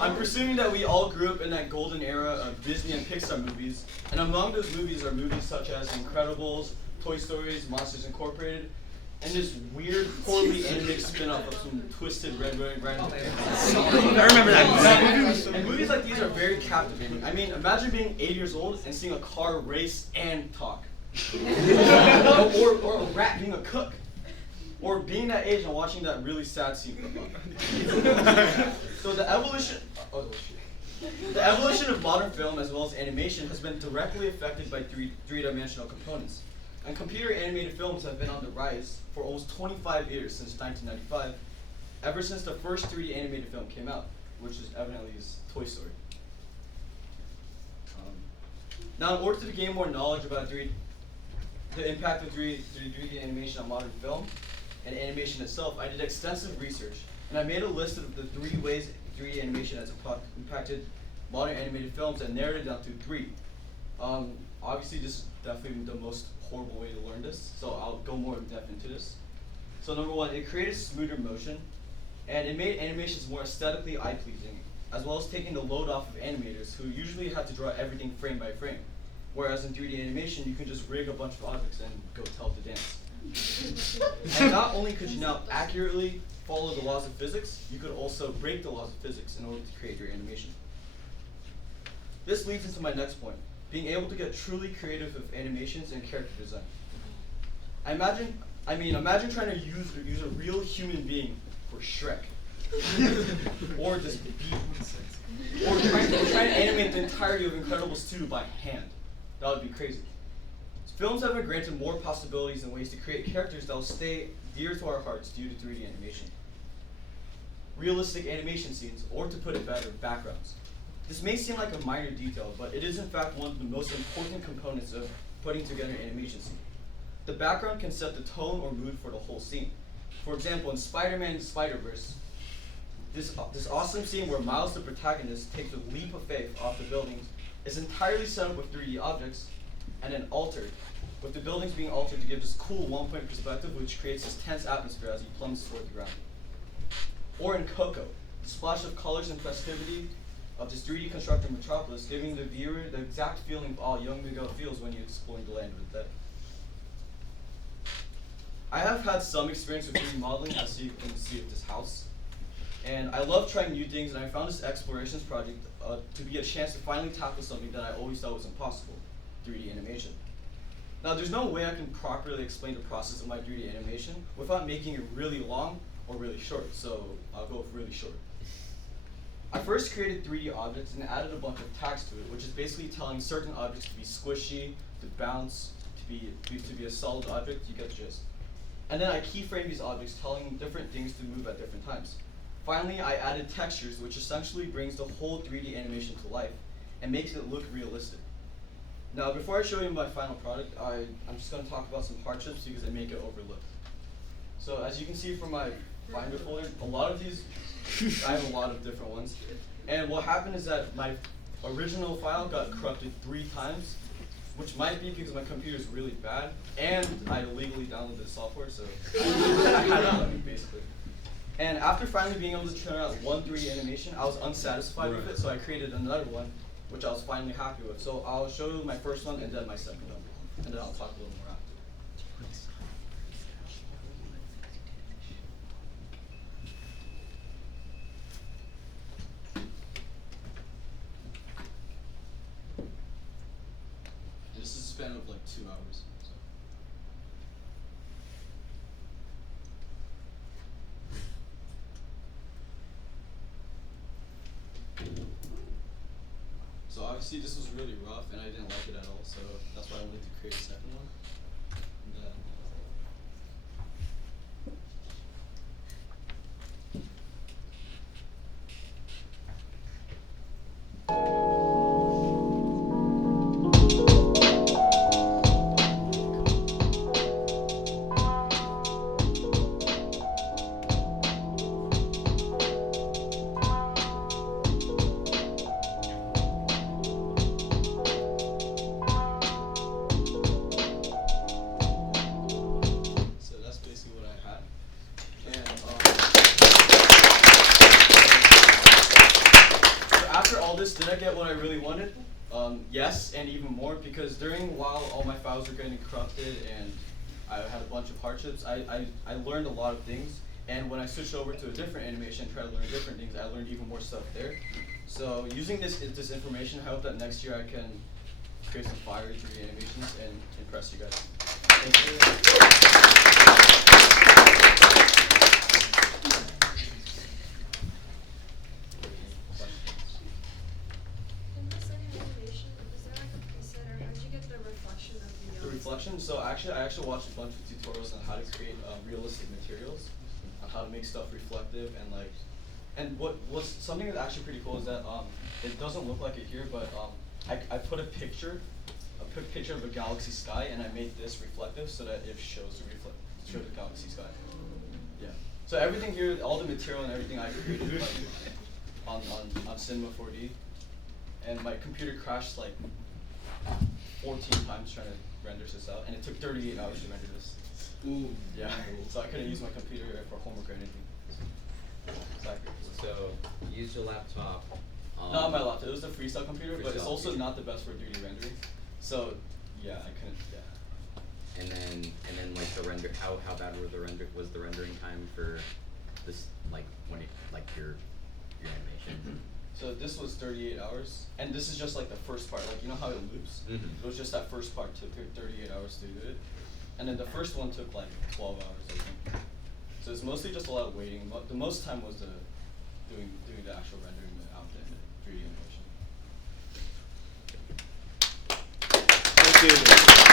I'm presuming that we all grew up in that golden era of Disney and Pixar movies, and among those movies are movies such as Incredibles, Toy Stories, Monsters Incorporated, and this weird, poorly animated spin-off of some twisted Red Riding Hood. I remember that. And movies like these are very captivating. I mean, imagine being 8 years old and seeing a car race and talk. or a rat being a cook. Or being that age and watching that really sad scene. So the evolution of modern film as well as animation has been directly affected by three-dimensional components. And computer animated films have been on the rise for almost 25 years since 1995, ever since the first 3D animated film came out, which is evidently is Toy Story. Now, in order to gain more knowledge about the impact of 3D animation on modern film and animation itself, I did extensive research, and I made a list of the 3 ways 3D animation has impacted modern animated films and narrowed it down to 3. Obviously, this is definitely the most horrible way to learn this, so I'll go more in depth into this. So number 1, it created smoother motion, and it made animations more aesthetically eye-pleasing, as well as taking the load off of animators who usually have to draw everything frame by frame. Whereas in 3D animation, you can just rig a bunch of objects and go tell it to dance. And not only could you now accurately follow the laws of physics, you could also break the laws of physics in order to create your animation. This leads into my next point, being able to get truly creative with animations and character design. Imagine trying to use a real human being for Shrek. Or just beat. Or trying to animate the entirety of Incredibles 2 by hand. That would be crazy. Films have been granted more possibilities and ways to create characters that will stay dear to our hearts due to 3D animation. Realistic animation scenes, or to put it better, backgrounds. This may seem like a minor detail, but it is in fact one of the most important components of putting together an animation scene. The background can set the tone or mood for the whole scene. For example, in Spider-Man Spider-Verse, this awesome scene where Miles, the protagonist, takes a leap of faith off the buildings is entirely set up with 3D objects and then altered, with the buildings being altered to give this cool one-point perspective which creates this tense atmosphere as he plummets toward the ground. Or in Coco, the splash of colors and festivity of this 3D constructed metropolis, giving the viewer the exact feeling of all young Miguel feels when you're exploring the land of the dead. I have had some experience with 3D modeling, as you can see with this house. And I love trying new things, and I found this explorations project to be a chance to finally tackle something that I always thought was impossible, 3D animation. Now, there's no way I can properly explain the process of my 3D animation without making it really long or really short, so I'll go with really short. I first created 3D objects and added a bunch of tags to it, which is basically telling certain objects to be squishy, to bounce, to be a solid object. You get the gist. And then I keyframe these objects, telling different things to move at different times. Finally, I added textures, which essentially brings the whole 3D animation to life and makes it look realistic. Now, before I show you my final product, I'm just going to talk about some hardships because they make it overlooked. So as you can see from my binder folder, a lot of these, I have a lot of different ones. And what happened is that my original file got corrupted 3 times, which might be because my computer is really bad, and I illegally downloaded the software, so I had it on me, basically. And after finally being able to turn out one 3D animation, I was unsatisfied with it, so I created another one, which I was finally happy with. So I'll show you my first one and then my second one, and then I'll talk a little more after. This is a span of like 2 hours. So obviously this was really rough and I didn't like it at all, so that's why I wanted to create a second one. And then, I really wanted? Yes, and even more, because while all my files were getting corrupted and I had a bunch of hardships, I learned a lot of things. And when I switched over to a different animation and tried to learn different things, I learned even more stuff there. So using this information, I hope that next year I can create some fire 3D animations and impress you guys. Thank you. In this animation, is there like a preset or how did you get the reflection of the Reflection. So I actually watched a bunch of tutorials on how to create realistic materials, on how to make stuff reflective and what's something that's actually pretty cool is that it doesn't look like it here, but I put a picture of a galaxy sky and I made this reflective so that it shows the galaxy sky. Yeah. So everything here, all the material and everything I created like on Cinema 4D, and my computer crashed like 14 times trying to render this out, and it took 38 hours to render this. Ooh. Yeah. So I couldn't use my computer for homework or anything. Exactly. So, use your laptop. Not my laptop. It was a freestyle computer, but it's Freestyle also computer. not the best for 3D rendering. So, yeah, I couldn't. Yeah. And then like the render. How bad was the rendering time for this? Like when it your animation. So this was 38 hours, and this is just like the first part. Like you know how it loops. Mhm. It was just that first part took 38 hours to do it, and then the first one took like 12 hours, I think. So it's mostly just a lot of waiting. The most time was doing the actual rendering out in 3D animation. Thank you.